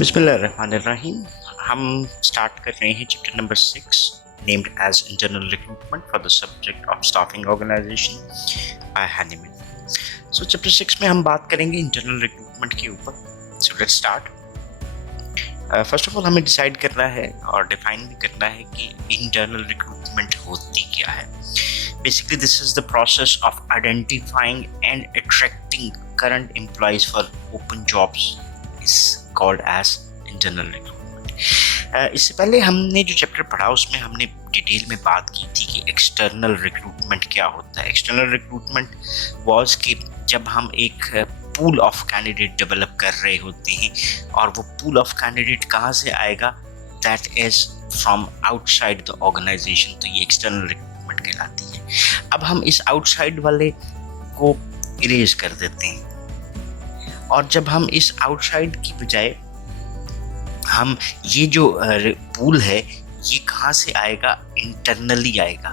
बिस्मिल्लाहिर्रहमानिर्रहीम। हम स्टार्ट कर रहे हैं chapter number 6 named as internal recruitment for the subject of staffing organisation by Heneman. So chapter 6 में हम बात करेंगे इंटरनल रिक्रूटमेंट के ऊपर। So let's start. First of all हमें डिसाइड करना है और डिफाइन भी करना है कि इंटरनल रिक्रूटमेंट होती क्या है। Basically this is the process of identifying and attracting current employees for open jobs is called as internal recruitment। इससे पहले हमने जो चैप्टर पढ़ा उसमें हमने डिटेल में बात की थी कि एक्सटर्नल रिक्रूटमेंट क्या होता है। एक्सटर्नल रिक्रूटमेंट वाज कि जब हम एक पूल ऑफ कैंडिडेट डेवलप कर रहे होते हैं और वो पूल ऑफ कैंडिडेट कहाँ से आएगा, that is from outside the organisation. तो ये एक्सटर्नल रिक्रूटमेंट कहलाती है। अब हम इस आउटसाइड वाले को इरेज कर देते हैं और जब हम इस आउटसाइड की बजाय हम ये जो पूल है ये कहाँ से आएगा, इंटरनली आएगा।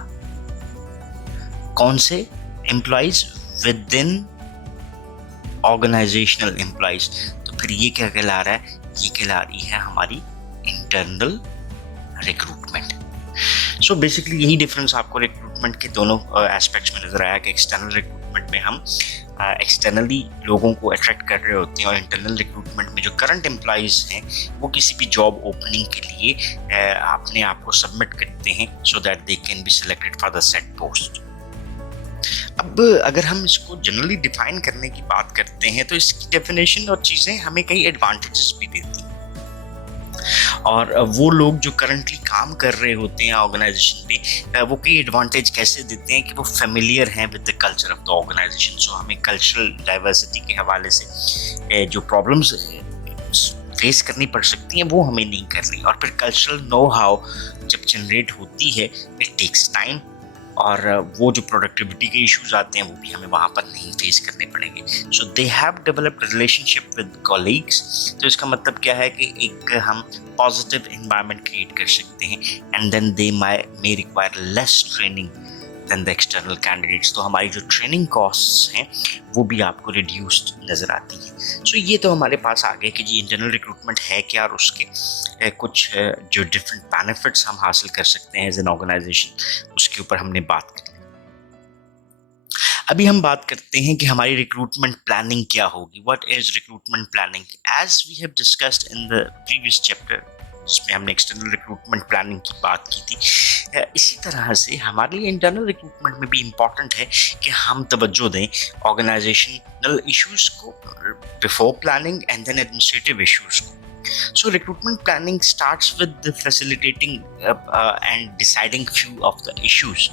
कौन से employees within organisational employees. तो फिर ये क्या कहला रहा है, ये कहला रही है हमारी इंटरनल रिक्रूटमेंट। सो बेसिकली यही डिफरेंस आपको रिक्रूटमेंट के दोनों एस्पेक्ट्स में नजर आया कि एक्सटर्नल रिक्रूटमेंट में हम एक्सटर्नली लोगों को अट्रैक्ट कर रहे होते हैं और इंटरनल रिक्रूटमेंट में जो करंट एम्प्लॉइज हैं वो किसी भी जॉब ओपनिंग के लिए अपने आप को सबमिट करते हैं so that they can be selected for the set post. अब अगर हम इसको जनरली डिफाइन करने की बात करते हैं तो इसकी डेफिनेशन और चीज़ें हमें कई एडवांटेजेस भी देती हैं। और वो लोग जो करंटली काम कर रहे होते हैं ऑर्गेनाइजेशन पे वो कई एडवांटेज कैसे देते हैं कि वो फेमिलियर हैं with the culture of the organisation. So हमें कल्चरल डाइवर्सिटी के हवाले से जो प्रॉब्लम्स फेस करनी पड़ सकती हैं वो हमें नहीं करनी। और फिर कल्चरल नो हाउ जब जनरेट होती है इट टेक्स टाइम और वो जो प्रोडक्टिविटी के इश्यूज आते हैं वो भी हमें वहाँ पर नहीं फेस करने पड़ेंगे। So they have developed relationship with colleagues. तो इसका मतलब क्या है कि एक हम पॉजिटिव एनवायरनमेंट क्रिएट कर सकते हैं and then they may require less training than the external candidates. तो हमारी जो ट्रेनिंग कॉस्ट्स हैं वो भी आपको रिड्यूस्ड नज़र आती है। सो ये तो हमारे पास आ गए कि जी इंटरनल रिक्रूटमेंट है क्या और उसके कुछ जो डिफरेंट बेनिफिट्स हम हासिल कर सकते हैं एज एन ऑर्गेनाइजेशन, उसके ऊपर हमने बात की। अभी हम बात करते हैं कि हमारी रिक्रूटमेंट प्लानिंग क्या होगी। What is recruitment planning? As we have discussed in the previous chapter जिसमें हमने एक्सटर्नल रिक्रूटमेंट प्लानिंग की बात की थी, इसी तरह से हमारे लिए इंटरनल रिक्रूटमेंट में भी इम्पॉर्टेंट है कि हम तवज्जो दें ऑर्गेनाइजेशनल इश्यूज को before planning and then administrative issues को। So recruitment planning starts with the facilitating and deciding few of the issues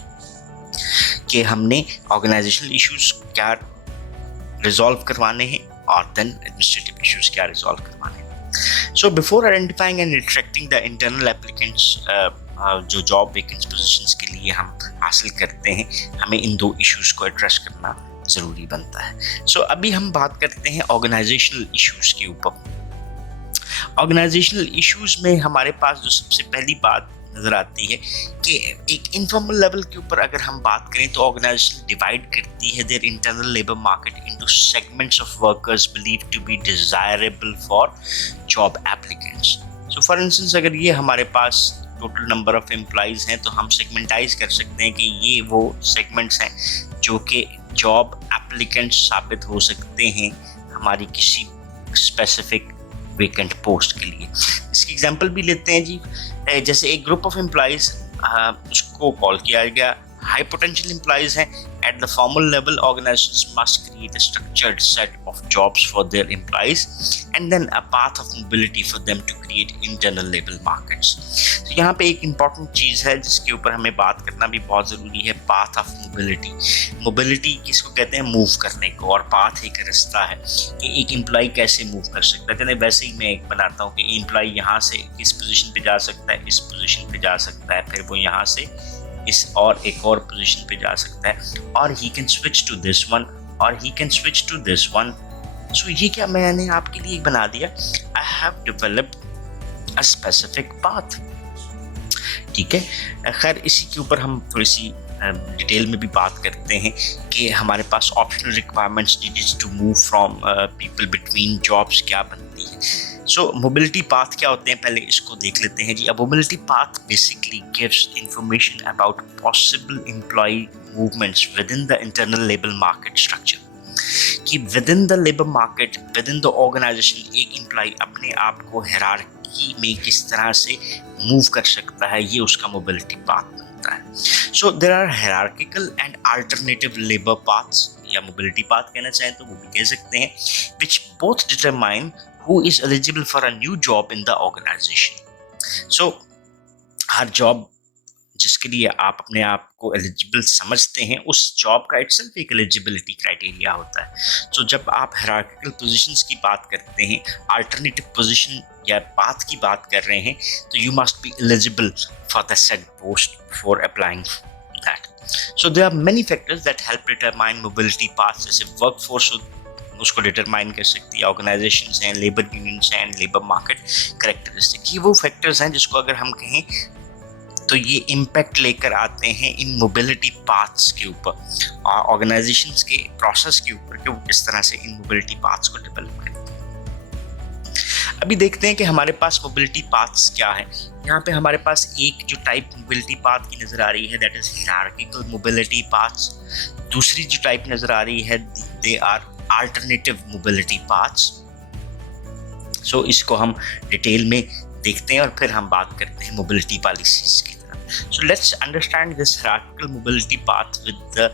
कि हमने ऑर्गेनाइजेशनल इश्यूज क्या रिजॉल्व करवाने हैं और देन एडमिनिस्ट्रेटिव इश्यूज क्या रिजॉल्व करवाने हैं। So before identifying and attracting the internal applicants, जो जॉब वैकेंसी पोजीशंस के लिए हम हासिल करते हैं, हमें इन दो इश्यूज को एड्रेस करना ज़रूरी बनता है। सो अभी हम बात करते हैं ऑर्गेनाइजेशनल इश्यूज के ऊपर। ऑर्गेनाइजेशनल इश्यूज में हमारे पास जो सबसे पहली बात नज़र आती है कि एक इनफॉर्मल लेवल के ऊपर अगर हम बात करें तो ऑर्गेनाइजेशन डिवाइड करती है their internal labour market into segments of workers believe to be desirable for job applicants. So for instance अगर ये हमारे पास टोटल नंबर ऑफ एम्प्लॉइज हैं तो हम सेगमेंटाइज कर सकते हैं कि ये वो सेगमेंट्स हैं जो कि जॉब एप्लीकेंट्स साबित हो सकते हैं हमारी किसी स्पेसिफिक वेकेंट पोस्ट के लिए। इसकी एग्जांपल भी लेते हैं जी। जैसे एक ग्रुप ऑफ एम्प्लॉइज उसको कॉल किया गया हाई पोटेंशियल एम्प्लॉइज हैं। At the formal level organisations must create a structured set of jobs for their employees and then a path of mobility for them to create internal labour markets. तो यहाँ पे एक important चीज़ है जिसके ऊपर हमें बात करना भी बहुत ज़रूरी है, पाथ ऑफ मोबिलिटी। मोबिलिटी किसको कहते हैं? मूव करने को। और पाथ एक रास्ता है कि एक एम्प्लॉय कैसे मूव कर सकता है। जैसे वैसे ही मैं एक बनाता हूँ कि एम्प्लॉय यहाँ से इस पोजीशन पे जा सकता है, इस पोजीशन पे जा सकता है, फिर वो यहाँ से इस और एक और पोजीशन पे जा सकता है और he can switch to this one और he can switch to this one. So ये क्या मैंने आपके लिए बना दिया, I have developed a specific path. ठीक है, खैर इसी के ऊपर हम थोड़ी सी डिटेल में भी बात करते हैं कि हमारे पास optional requirements needed to move from people between jobs क्या बनती है। सो मोबिलिटी पाथ क्या होते हैं, पहले इसको देख लेते हैं जी। A mobility path basically gives information about possible employ movements within the internal labour market structure, कि within the labour market, within the organisation एक एम्प्लॉय अपने आप को हायरार्की में किस तरह से मूव कर सकता है, ये उसका मोबिलिटी पाथ बनता है। So there are hierarchical and alternative labour paths, या मोबिलिटी पाथ कहना चाहें तो वो भी कह सकते हैं, which both determine who is eligible for a new job in the organization. So her job जिसके लिए आप अपने आप को एलिजिबल समझते हैं, उस जॉब का इटसेल्फ एक एलिजिबिलिटी क्राइटेरिया होता है। तो जब आप हायरार्किकल पोजीशंस की बात करते हैं, अल्टरनेटिव पोजीशन या पाथ की बात कर रहे हैं, तो you must be eligible for the said post before applying that. So there are many factors that help determine mobility path, जैसे वर्कफोर्स उसको डिटरमाइन कर सकती है, ऑर्गेनाइजेशंस हैं, लेबर यूनियंस हैं, लेबर मार्केट करेक्टरिस्टिक, ये वो फैक्टर्स हैं जिसको अगर हम कहें तो ये इम्पैक्ट लेकर आते हैं इन मोबिलिटी पाथ्स के ऊपर, ऑर्गेनाइजेशंस के प्रोसेस के ऊपर, कि वो किस तरह से इन मोबिलिटी पाथ्स को डेवलप करते हैं। अभी देखते हैं कि हमारे पास मोबिलिटी पाथ्स क्या है। यहाँ पे हमारे पास एक जो टाइप मोबिलिटी पाथ की नजर आ रही है, that is hierarchical mobility paths. दूसरी जो टाइप नजर आ रही है, they are alternative mobility paths. So इसको हम डिटेल में देखते हैं और फिर हम बात करते हैं मोबिलिटी पॉलिसीज की तरफ। So let's understand this hierarchical mobility path with the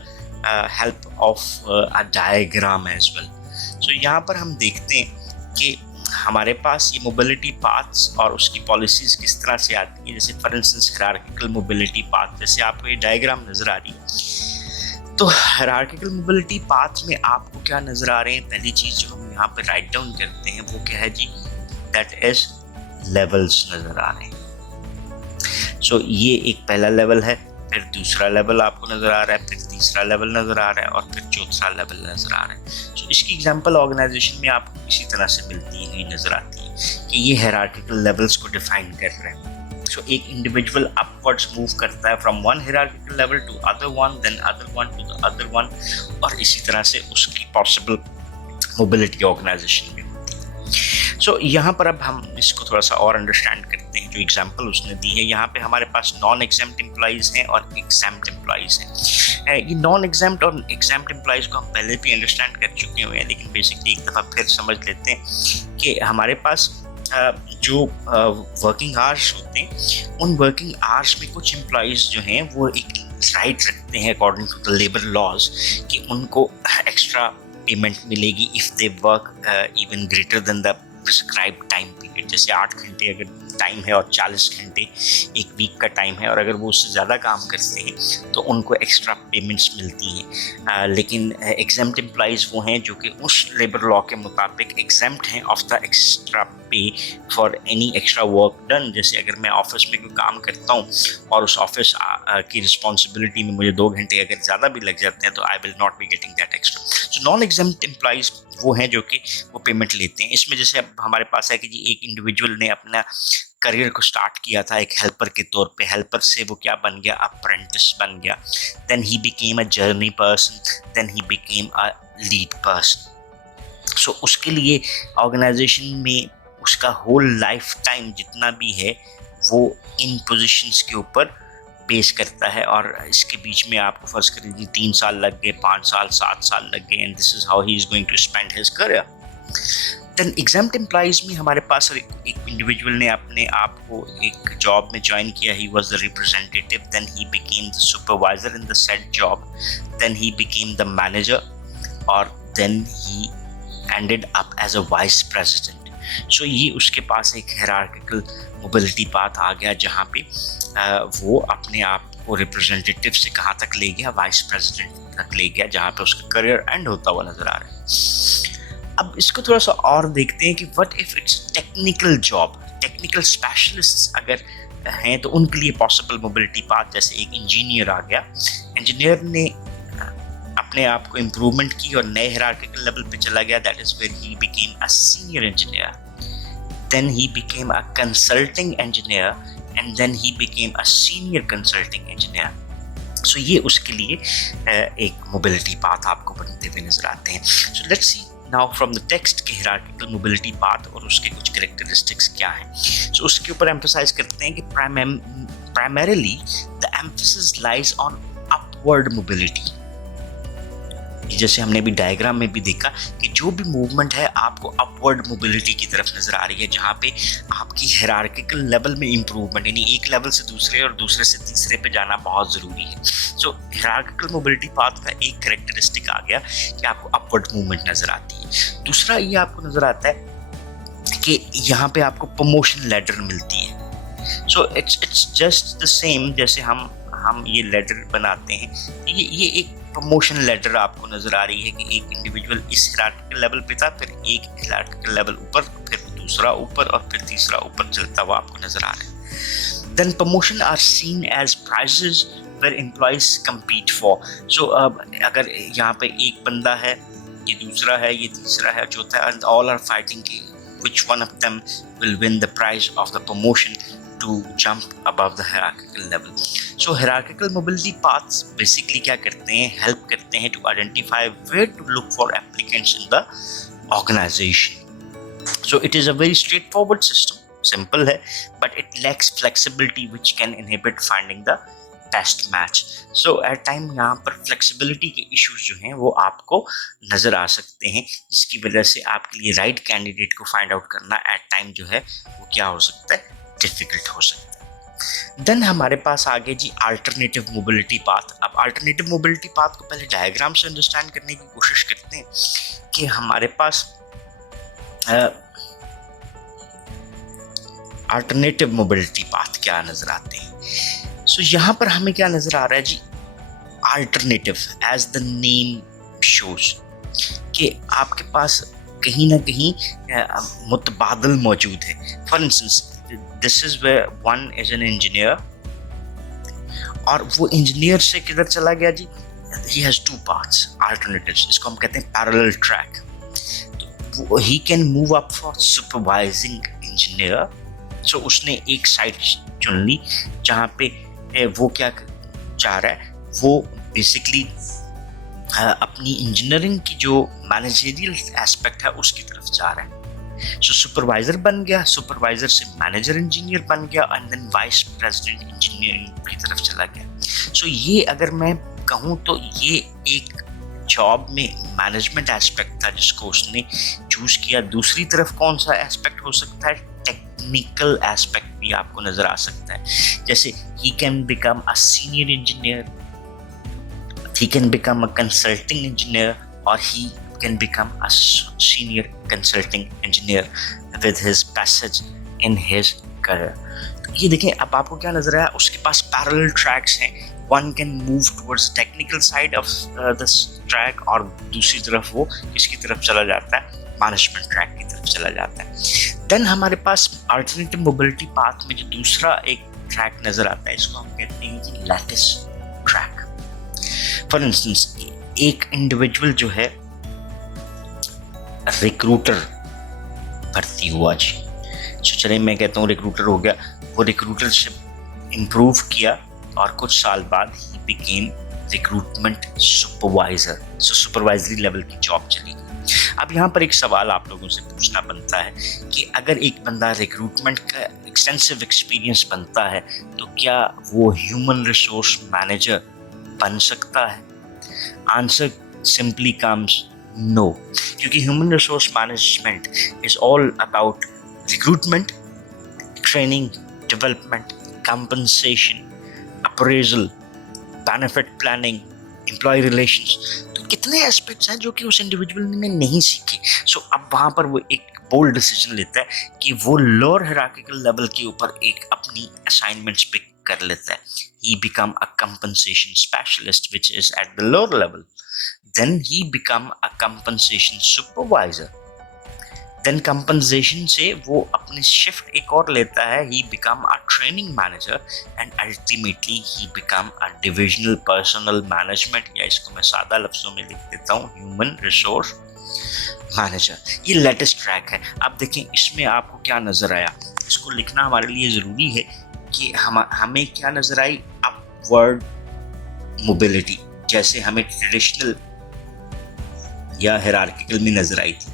help of a diagram as well. So यहाँ पर हम देखते हैं कि हमारे पास ये मोबिलिटी पाथ्स और उसकी पॉलिसीज किस तरह से आती है। जैसे for instance hierarchical mobility path, जैसे आपको ये डायग्राम नजर आ रही है, तो हायरार्किकल मोबिलिटी पाथ में आपको क्या नजर आ रहे हैं, पहली चीज जो हम यहाँ पे राइट डाउन करते हैं वो क्या है जी, दैट इज लेवल्स नजर आ रहे हैं। सो ये एक पहला लेवल है, फिर दूसरा लेवल आपको नजर आ रहा है, फिर तीसरा लेवल नजर आ रहा है और फिर चौथा लेवल नजर आ रहा है। सो इसकी एग्जांपल ऑर्गेनाइजेशन में आपको इसी तरह से मिलती हुई नजर आती है कि ये हायरार्किकल लेवल्स को डिफाइन कर रहे हैं। सो एक इंडिविजुअल अपवर्ड्स मूव करता है from one hierarchical level to other one, then other one to the other one, और इसी तरह से उसकी पॉसिबल मोबिलिटी ऑर्गेनाइजेशन में होती है। सो यहाँ पर अब हम इसको थोड़ा सा और अंडरस्टैंड करते हैं। जो एग्जांपल उसने दी है, यहाँ पे हमारे पास नॉन एग्जेम्प्ट एम्प्लॉइज हैं और एग्जेम्प्ट एम्प्लॉइज हैं। ये नॉन एग्जेम्प्ट और एग्जेम्प्ट एम्प्लॉइज को हम पहले भी अंडरस्टैंड कर चुके हुए हैं, लेकिन बेसिकली एक दफ़ा फिर समझ लेते हैं कि हमारे पास जो वर्किंग आवर्स होते हैं, उन वर्किंग आवर्स में कुछ एम्प्लॉइज जो हैं वो एक राइट रखते हैं according to the labour laws कि उनको एक्स्ट्रा पेमेंट मिलेगी if they work even greater than the prescribe time period. जैसे 8 घंटे अगर टाइम है और 40 घंटे एक वीक का टाइम है, और अगर वो उससे ज़्यादा काम करते हैं तो उनको एक्स्ट्रा पेमेंट्स मिलती हैं। लेकिन एग्जेम्प्ट एम्प्लॉइज़ वो हैं जो कि उस लेबर लॉ के मुताबिक एग्जेम्प्ट हैं ऑफ द एक्स्ट्रा पे for any extra work done. जैसे अगर मैं ऑफिस में कोई काम करता हूँ और उस ऑफिस की रिस्पॉन्सिबिलिटी में मुझे 2 घंटे अगर ज़्यादा भी लग जाते हैं तो I will not be getting that extra. So non exempt employees वो हैं जो कि वो पेमेंट लेते हैं। इसमें जैसे अब हमारे पास है कि जी एक इंडिविजुअल ने अपना करियर को स्टार्ट किया था एक हेल्पर के तौर पे, हेल्पर से वो क्या बन गया, अप्रेंटिस बन गया, then he became a journey person, then he became a lead person. So उसके लिए ऑर्गेनाइजेशन में उसका होल लाइफ टाइम जितना भी है वो इन पोजीशंस के ऊपर बेस करता है, और इसके बीच में आपको फर्ज करिए 3 साल लग गए, 5 साल, 7 साल लग गए, and this is how he is going to spend his career. Then exempt employees में हमारे पास एक इंडिविजुअल ने अपने आप को एक जॉब में ज्वाइन किया, he was the representative, then he became the supervisor in the said job, then he became the manager, और then he ended up as a vice president. So ये उसके पास एक हायरार्किकल मोबिलिटी पाथ आ गया, जहाँ पे वो अपने आप को रिप्रेजेंटेटिव से कहाँ तक ले गया, वाइस प्रेसिडेंट तक ले गया, जहाँ पे उसका करियर एंड होता हुआ नजर आ रहा है। अब इसको थोड़ा सा और देखते हैं कि what if it's technical job, technical specialist अगर हैं तो उनके लिए पॉसिबल मोबिलिटी पाथ, जैसे एक इंजीनियर आ गया, इंजीनियर ने अपने आप को इम्प्रूवमेंट की और नए हायरार्किकल लेवल पे चला गया, that is where he became a senior engineer, then he became a consulting engineer, and then he became a senior consulting engineer. So ये उसके लिए एक मोबिलिटी पाथ आपको बनते हुए नजर आते हैं. So let's see now from the text के हिरार्किकल मोबिलिटी पाथ और उसके कुछ कैरेक्टरिस्टिक्स क्या हैं. सो उसके ऊपर एम्फसाइज करते हैं कि primarily the emphasis lies on upward mobility. जैसे हमने भी डायग्राम में भी देखा कि जो भी मूवमेंट है आपको अपवर्ड मोबिलिटी की तरफ नजर आ रही है, जहाँ पे आपकी हिरार्किकल लेवल में इंप्रूवमेंट, यानी एक लेवल से दूसरे और दूसरे से तीसरे पे जाना बहुत जरूरी है. सो हिरार्किकल मोबिलिटी पाथ का एक कैरेक्टरिस्टिक आ गया कि आपको अपवर्ड मूवमेंट नजर आती है. दूसरा ये आपको नजर आता है कि यहाँ पे आपको प्रमोशन लैडर मिलती है. So it's just the same जैसे हम ये लेडर बनाते हैं, ये एक प्रमोशन लेटर आपको नजर आ रही है कि एक इंडिविजुअल इस हिरार्किकल लेवल पे था, फिर एक हिरार्किकल लेवल ऊपर, फिर दूसरा ऊपर और फिर तीसरा ऊपर चलता हुआ आपको नजर आ रहा है. Then promotion are seen as prizes where employees compete for. So अगर यहाँ पे एक बंदा है, ये दूसरा है, ये तीसरा है, चौथा है, and all are fighting which one of them will win the prize of the promotion to jump above the hierarchical level. So hierarchical mobility paths basically क्या करते हैं, help करते हैं to identify where to look for applicants in the organization. So it is a very straightforward system, simple है, but it lacks flexibility which can inhibit finding the best match. So at time यहाँ पर flexibility के issues जो हैं वो आपको नजर आ सकते हैं, जिसकी वजह से आपके लिए right candidate को find out करना at time जो है वो क्या हो सकता है, difficult हो सकता है. Then हमारे पास आगे जी alternative mobility path. अब alternative mobility path को पहले diagram से understand करने की कोशिश करते हैं कि हमारे पास alternative mobility path क्या नजर आते हैं. सो यहाँ पर हमें क्या नजर आ रहा है जी, alternative as the name shows कि आपके पास कहीं ना कहीं मुतबादल मौजूद है. For instance this is where one is an engineer और वो इंजीनियर से किधर चला गया जी, he has two paths alternatives, इसको हम कहते हैं पैरेलल ट्रैक. तो he can move up for supervising engineer. So उसने एक साइड चुन ली जहाँ पे वो क्या चाह रहा है, वो बेसिकली अपनी इंजीनियरिंग की जो मैनेजरियल एस्पेक्ट है उसकी तरफ जा रहा है. सो सुपरवाइजर बन गया, सुपरवाइजर से मैनेजर इंजीनियर बन गया, and then vice president engineering की तरफ चला गया. सो ये अगर मैं कहूँ तो ये एक जॉब में मैनेजमेंट एस्पेक्ट था जिसको उसने चूज किया. दूसरी तरफ कौन सा एस्पेक्ट हो सकता है, टेक्निकल एस्पेक्ट भी आपको नजर आ सकता है. जैसे he can become a senior engineer, he can become a consulting engineer, or he can become a senior consulting engineer with his passage in his career. तो ये देखें, अब आपको क्या नजर आया, उसके पास parallel tracks हैं. One can move towards technical side of this track और दूसरी तरफ वो किसकी तरफ चला जाता है, मैनेजमेंट ट्रैक की तरफ चला जाता है. देन हमारे पास अल्टरनेटिव मोबिलिटी पाथ में जो दूसरा एक ट्रैक नजर आता है, इसको हम कहते हैं लैटिस ट्रैक. फॉर इंस्टेंस एक इंडिविजुअल जो है रिक्रूटर भर्ती हुआ जी, चलिए मैं कहता हूँ रिक्रूटर हो गया, वो रिक्रूटरशिप इम्प्रूव किया और कुछ साल बाद he became recruitment supervisor. So supervisory level की जॉब चली गई. अब यहाँ पर एक सवाल आप लोगों से पूछना बनता है कि अगर एक बंदा रिक्रूटमेंट का एक्सटेंसिव एक्सपीरियंस बनता है तो क्या वो ह्यूमन रिसोर्स मैनेजर बन सकता है? आंसर सिंपली कम्स नो, क्योंकि human resource management is all about recruitment, training, development, compensation, appraisal, benefit planning, employ relations. तो कितने एस्पेक्ट्स हैं जो कि उस इंडिविजुअल ने नहीं सीखे. सो अब वहाँ पर वो एक बोल्ड डिसीजन लेता है कि वो लोअर हायरार्किकल लेवल के ऊपर एक अपनी असाइनमेंट्स पिक कर लेता है. He become a compensation specialist which is at the lower level. Then he become a compensation supervisor. Then compensation से वो अपनी शिफ्ट एक और लेता है, he become a training manager, and ultimately he become a divisional personal management, या इसको मैं सादा लफ्जों में लिख देता हूँ ह्यूमन रिसोर्स मैनेजर. ये लेटेस्ट ट्रैक है. अब देखें इसमें आपको क्या नजर आया, इसको लिखना हमारे लिए जरूरी है कि हमें क्या नजर आई, अपवर्ड मोबिलिटी जैसे हमें ट्रेडिशनल या हायरार्किकल में नजर आई थी,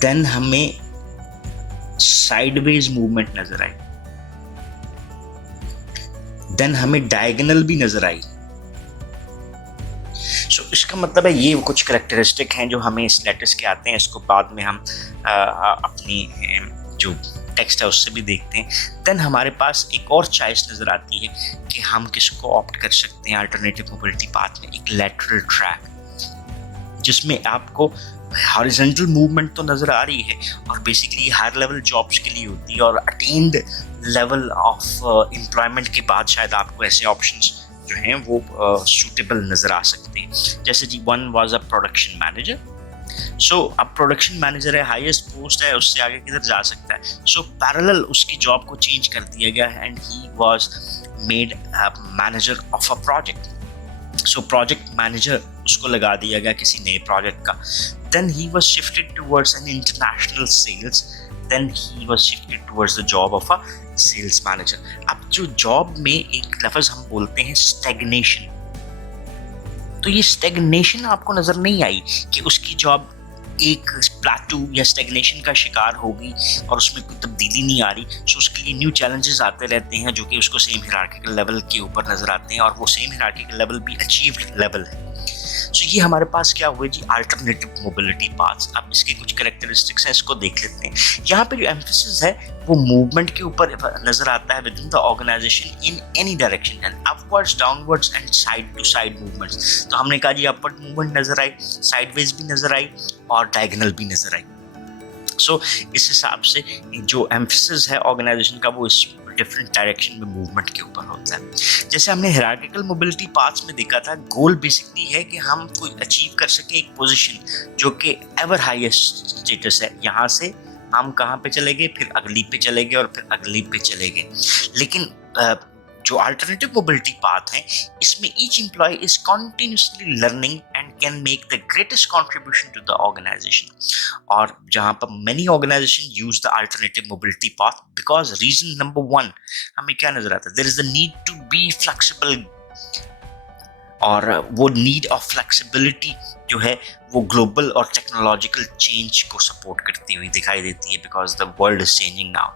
देन हमें साइडवेज मूवमेंट नजर आई, देन हमें डायगोनल भी नजर आई। सो इसका मतलब है ये कुछ करेक्टरिस्टिक हैं जो हमें इस लेटर्स के आते हैं। इसको बाद में हम अपनी जो टेक्स्ट है उससे भी देखते हैं। देन हमारे पास एक और चॉइस नज़र आती है कि हम किसको ऑप्ट कर सकते हैं अल्टरनेटिव मोबिलिटी पाथ में, एक लैटरल ट्रैक जिसमें आपको हॉरिजॉन्टल मूवमेंट तो नज़र आ रही है और बेसिकली हायर लेवल जॉब्स के लिए होती है और अटेन्ड लेवल ऑफ एम्प्लॉयमेंट के बाद शायद आपको ऐसे ऑप्शंस जो हैं वो सूटेबल नज़र आ सकते हैं। जैसे G one was a production manager, so अब प्रोडक्शन मैनेजर है, हाईएस्ट पोस्ट है, उससे आगे किधर जा सकता है। सो पैरेलल उसकी जॉब को चेंज कर दिया गया and he was made manager of a project. So project manager उसको लगा दिया गया किसी नए प्रोजेक्ट का। Then he was shifted towards an international sales, then he was shifted towards the job of a sales manager. अब जो job में एक लफ्ज हम बोलते हैं स्टैग्नेशन, तो ये स्टैग्नेशन आपको नजर नहीं आई कि उसकी जॉब एक प्लेटू या स्टैग्नेशन का शिकार होगी और उसमें कोई तब्दीली नहीं आ रही। सो उसके लिए न्यू चैलेंजेस आते रहते हैं जो कि उसको सेम हायरार्किकल लेवल के ऊपर नजर आते हैं और वो सेम हायरार्किकल लेवल भी अचीव्ड लेवल है। सो ये हमारे पास क्या हुए जी, अल्टरनेटिव मोबिलिटी पाथ्स। अब इसके कुछ कैरेक्टरिस्टिक्स हैं, इसको देख लेते हैं। यहाँ पे जो एम्फेसिस है वो मूवमेंट के ऊपर नजर आता है within the organisation in any direction and upwards, downwards and side to side movements. तो हमने कहा जी अपवर्ड मूवमेंट नजर आई, साइडवेज भी नजर आई और डायगोनल भी नजर आई। सो इस हिसाब से जो एम्फेसिस है ऑर्गेनाइजेशन का वो इस डिफरेंट डायरेक्शन में मूवमेंट के ऊपर होता है। जैसे हमने हायरार्किकल मोबिलिटी पाथ्स में देखा था, गोल बेसिकली है कि हम कोई अचीव कर सकें एक पोजीशन जो कि एवर हाईएस्ट स्टेटस है। यहाँ से हम कहाँ पे चले गए, फिर अगली पे चले गए और फिर अगली पे चले गए। लेकिन जो अल्टरनेटिव मोबिलिटी पाथ है इसमें each employ is continuously learning and can make the greatest contribution to the organisation. और जहाँ पर many organisation use the alternative mobility path because reason number 1 हमें क्या नजर आता है, there is the need to be flexible. और वो नीड ऑफ फ्लेक्सिबिलिटी जो है वो ग्लोबल और टेक्नोलॉजिकल चेंज को सपोर्ट करती हुई दिखाई देती है because the world is changing now.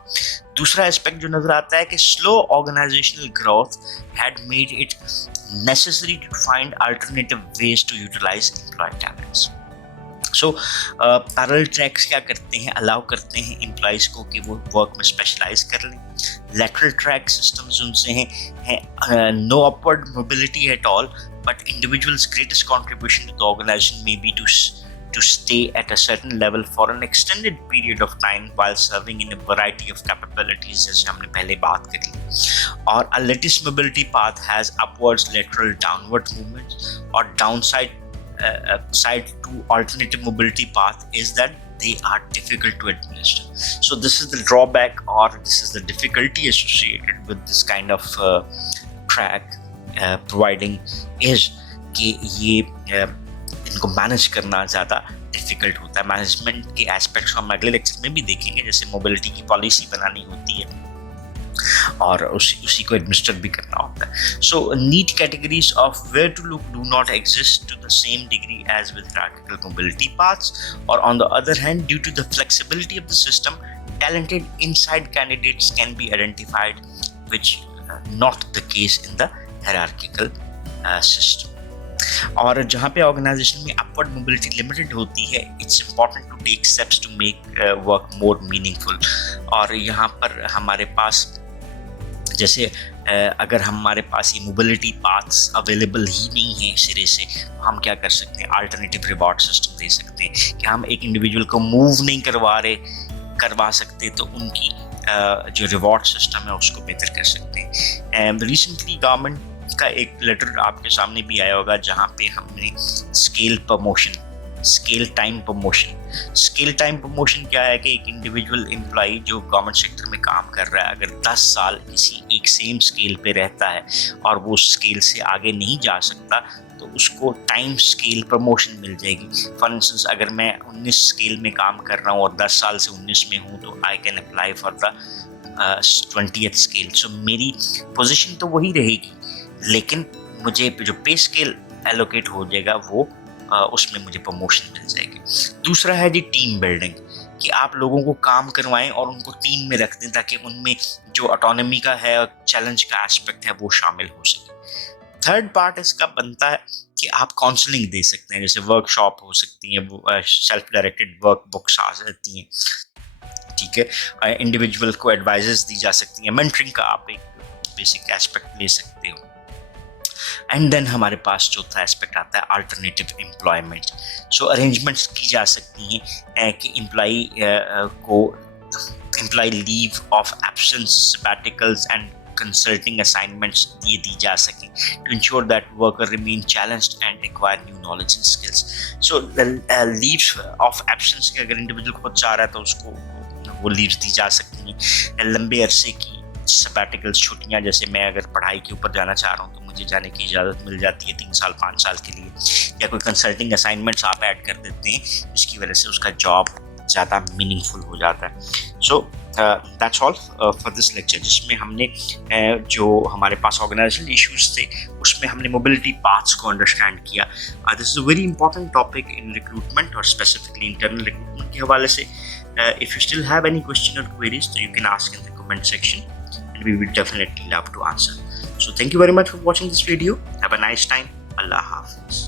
दूसरा एस्पेक्ट जो नजर आता है कि slow organisational growth had made it necessary to find alternative ways to utilise employ talents. So parallel tracks क्या करते हैं, अलाउ करते हैं एम्प्लॉयज़ को कि वो वर्क में स्पेशलाइज कर लें। लैटरल ट्रैक सिस्टम्स उनसे हैं no upward mobility at all but individuals' greatest contribution to the organization may be to stay at a certain level for an extended period of time while serving in a variety of capabilities, जैसे हमने पहले बात करी। और a latest mobility path has upwards, lateral, downward movements और downside side to alternative mobility path is that they are difficult to administer. So this is the drawback or this is the difficulty associated with this kind of track providing is कि ये इनको manage करना ज़्यादा difficult होता है। Management के aspects हम अगले लेक्चर में भी देखेंगे, जैसे मोबिलिटी की पॉलिसी बनानी होती है और उसी को एडमिनिस्टर भी करना होता है। So neat categories of where to look do not exist to the same degree as with hierarchical mobility paths. और on the other hand due to the flexibility of the system talented inside candidates can be identified which not the case in the hierarchical system. और जहाँ पे organisation में upward mobility limited होती है, it's important to take steps to make work more meaningful. और यहाँ पर हमारे पास जैसे अगर हमारे पास ये मोबिलिटी पाथ्स अवेलेबल ही नहीं है सिरे से, तो हम क्या कर सकते हैं, अल्टरनेटिव रिवॉर्ड सिस्टम दे सकते हैं कि हम एक इंडिविजुअल को मूव नहीं करवा सकते तो उनकी जो रिवॉर्ड सिस्टम है उसको बेहतर कर सकते हैं। रिसेंटली गवर्नमेंट का एक लेटर आपके सामने भी आया होगा जहाँ पे हमने स्केल टाइम प्रमोशन क्या है कि एक इंडिविजुअल एम्प्लॉई जो गवर्नमेंट सेक्टर में काम कर रहा है, अगर 10 साल किसी एक सेम स्केल पे रहता है और वो स्केल से आगे नहीं जा सकता तो उसको टाइम स्केल प्रमोशन मिल जाएगी। फॉर इंस्टेंस अगर मैं 19 स्केल में काम कर रहा हूँ और 10 साल से 19 में हूँ तो I can apply for the 20th scale. So मेरी पोजीशन तो वही रहेगी लेकिन मुझे जो पे स्केल एलोकेट हो जाएगा वो उसमें मुझे प्रमोशन मिल जाएगी। दूसरा है जी टीम बिल्डिंग, कि आप लोगों को काम करवाएं और उनको टीम में रख दें ताकि उनमें जो ऑटोनॉमी का है और चैलेंज का एस्पेक्ट है वो शामिल हो सके। थर्ड पार्ट इसका बनता है कि आप काउंसलिंग दे सकते हैं, जैसे वर्कशॉप हो सकती है, सेल्फ डायरेक्टेड वर्क बुक्स आ सकती हैं, ठीक है, इंडिविजुअल को एडवाइजेस दी जा सकती हैं, मेंटरिंग का आप एक बेसिक एस्पेक्ट ले सकते हो। एंड देन हमारे पास चौथा एस्पेक्ट आता है अल्टरनेटिव एम्प्लॉयमेंट। सो अरेंजमेंट्स की जा सकती हैं कि employ leave of absence, sabbaticals and consulting assignments दिए दी जा सकें to ensure that worker remain challenged and acquire new knowledge and skills. So leaves of absence के अगर इंडिविजुअल खुद चाह रहा है तो उसको वो लीव्स दी जा सकती हैं। लंबे अरसे की सबैटिकल्स, छुट्टियां, जैसे मैं अगर पढ़ाई के ऊपर जाना चाह रहा हूँ तो मुझे जाने की इजाज़त मिल जाती है 3 साल 5 साल के लिए, या कोई कंसल्टिंग असाइनमेंट्स आप ऐड कर देते हैं जिसकी वजह से उसका जॉब ज़्यादा मीनिंगफुल हो जाता है। So that's all for this lecture, जिसमें हमने जो हमारे पास ऑर्गेनाइजेशनल इश्यूज थे उसमें हमने मोबिलिटी पाथ्स को अंडरस्टैंड किया। This is a very important topic in recruitment और स्पेसिफिकली इंटरनल रिक्रूटमेंट के हवाले से। If you still have any question or queries, so you can ask in the comment section and we will definitely love to answer. So thank you very much for watching this video. Have a nice time. Allah Hafiz.